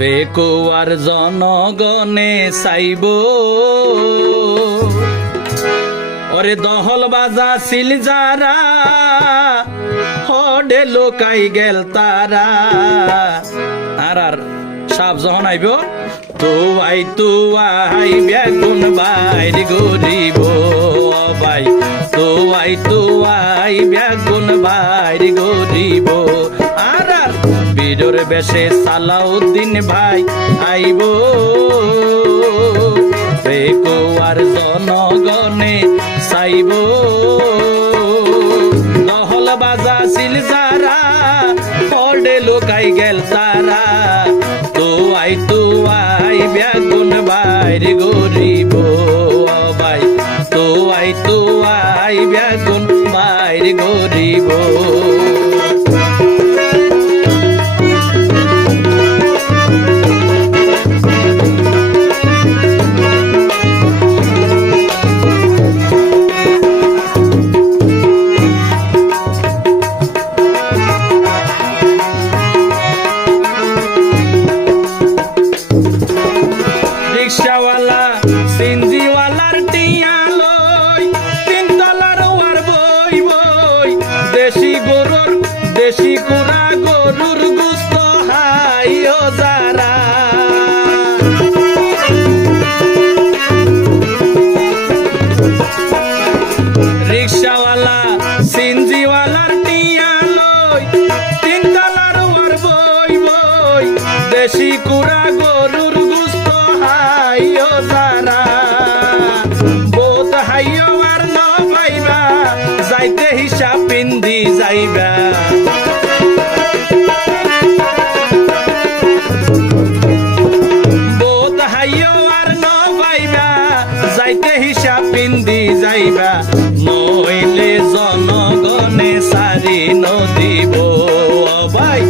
পেকুয়ার জনগণে চাইব ওরে দহল বাজা ছিল যারা হডে লোকাই গেল তারা আর সাপ যখন আইব তুয়াই বেগুন বাইর গরিব ভাই তুয়াই বেগুন বাইর গরিব আর বীরের বেশে সালাউদ্দিন ভাই আইব পেকুয়ার জনগণে চাইব দহল বাজা ছিল যারা পড়ে লোকাই গেল তারা তুয়াই বেগুন বাইর গরিব ভাই তুয়াই বেগুন বাইর গরিব রিক্সাওয়ালা সিনজিওয়ালার টিয়া লই তিনতলার ওয়ার বই বই দেশি কুড়া গরুর গুস্ত হাইও যারা রিক্সাওয়ালা সিনজিওয়ালার টিয়া লই তিনতলার ওয়ার বই বই দেশি কুড়া গরুর গুস্ত হাইও যারা বোত হাইও আর ন পাইবা যাইতে হিসাব পিন্দি যাইবা বোত হাইও আর ন পাইবা যাইতে হিসাব পিন্দি যাইবা নইলে জনগণে সারি নদিব ভাই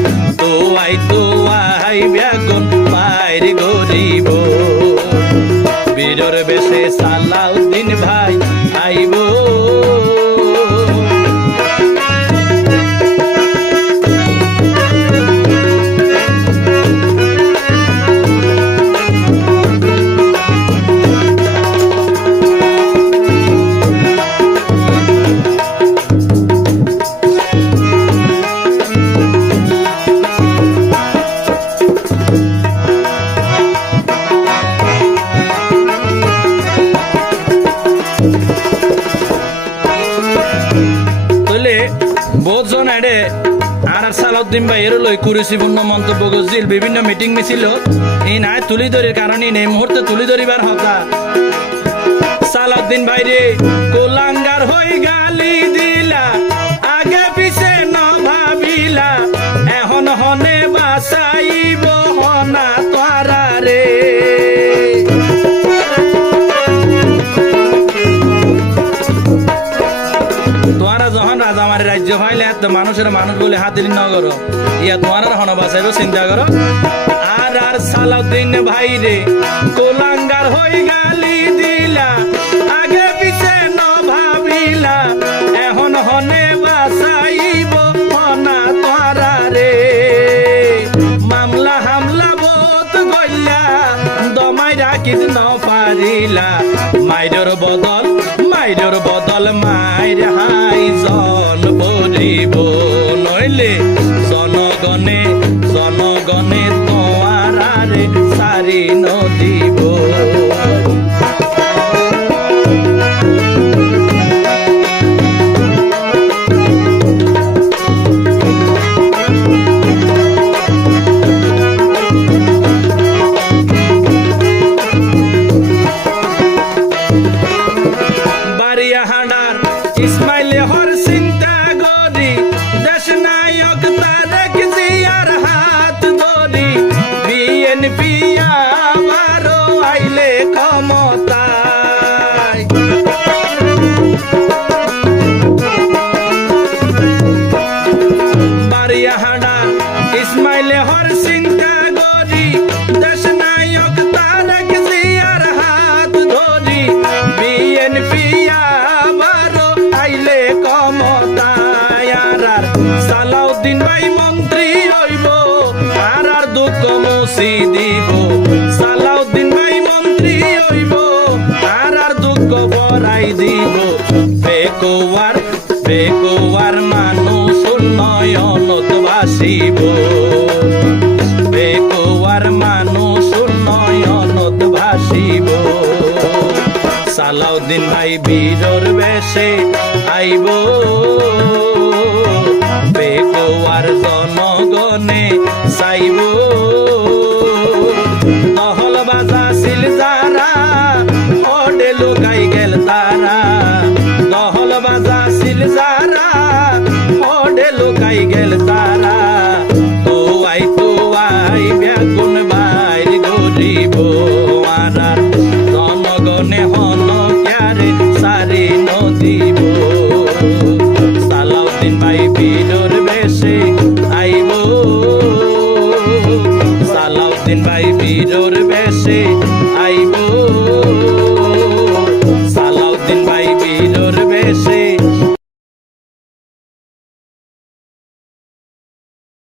তুয়াই বেগুন বাইর গরিব বীরের বেশে সালাউদ্দিন ভাই আইব বহুজন এডে আর সালাউদ্দিন ভাই এর লই কুরুচিপূর্ণ মন্তব্য করছিল বিভিন্ন মিটিং মিছিল এই নাই তুলি ধরির কারণে এই মুহূর্তে তুলি ধরিবার হতা সালাউদ্দিন ভাই রে কোলাঙ্গার হই গালি দিলা আগে পিছে ন ভাবিলা এখন হনে বাসাইব হনা তারা রে রাজ্য ভাইলে এত মানুষের মানুষ বলে হাতিলি নগর ইয়া তোমার হন বাসাইব চিন্তা করো আর সালাউদ্দিন ভাই রে কোলাঙ্গার হই গালি দিলা আগে পিছে ন ভাবিলা এখন হনে বাসাইব হনা তারা রে মামলা হামলা বোত গইলা দমাই রাখিত ন পারিলা মাইরের বদল মাইর হাই জন পরিব নইলে জনগণে তোমারে সারি নদিব ইসমাইলে হর চিন্তা গরি দেশ নায়ক তারেক জিয়ার হাত ধরি মুসি দিব সালাউদ্দিন ভাই মন্ত্রী হইব আর দুঃখ ভরাই দিব বেকুয়ার মানুষ উন্নয়নত বাসিব বেকুয়ার মানুষ উন্নয়নত ভাসিব সালাউদ্দিন ভাই বীরর বেশে আইব বেকুয়ার জনগণে চাইব দহল বাজাছিল যারা হডে লুকাই গেল তারা দহল বাজাছিল যারা হডে লুকাই গেল তারা তোয়াই ব্যাগুন বাইর গরিব আরার জনগণে হন ক্যারে সারি নদীব সালাউদ্দিন ভাই বীরর বেশে আইব সালাউদ্দিন ভাই বীরর বেশে